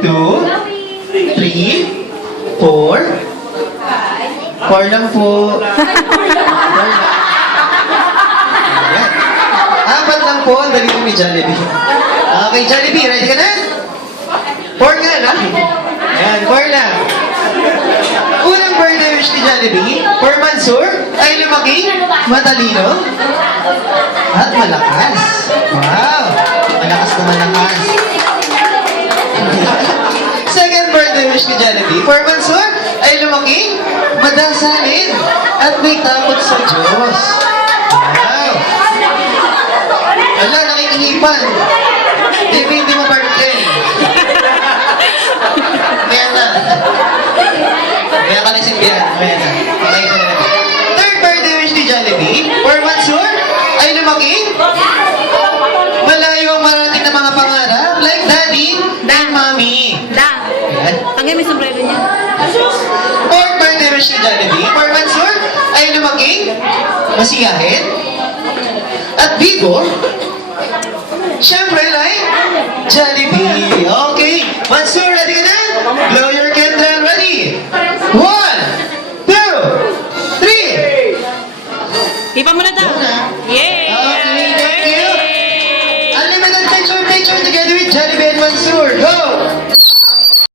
2, 3, 4. 4 lang po. 4 lang. Ayan. 4 lang po. Ang dali po ni Jollibee. Okay, Jollibee, ready ka na? 4 nga lang. Ayan, 4 lang. Unang birthday wish ni Jollibee, for Mansur, ay lumaki, matalino, at malakas. Wow! Malakas na malakas. Second birthday wish ni Jollibee, for Mansur, ay lumaki, madasalin, at may takot sa Diyos. Wow! Ala, nakikinipan. Hindi mo birthday. Kaya na. Kaya ka nasimbihan. Kaya na. Okay na. Third birthday wish ni Jollibee, for Mansur, ay lumaki, malayo ang marating na mga pangarap, like Daddy and Mommy. Ayan. Tangay may sombrero niya. Fourth birthday wish ni Jollibee, for Mansur, ay lumaki, masiyahin, at bigo, syempre like Jollibee. Okay, Mansur, ready ka na? Blow your candle, ready? 1, 2, 3. Ipa mo na daw. Yay! Okay, thank you. Unlimited picture together with Jollibee and Mansur. Go!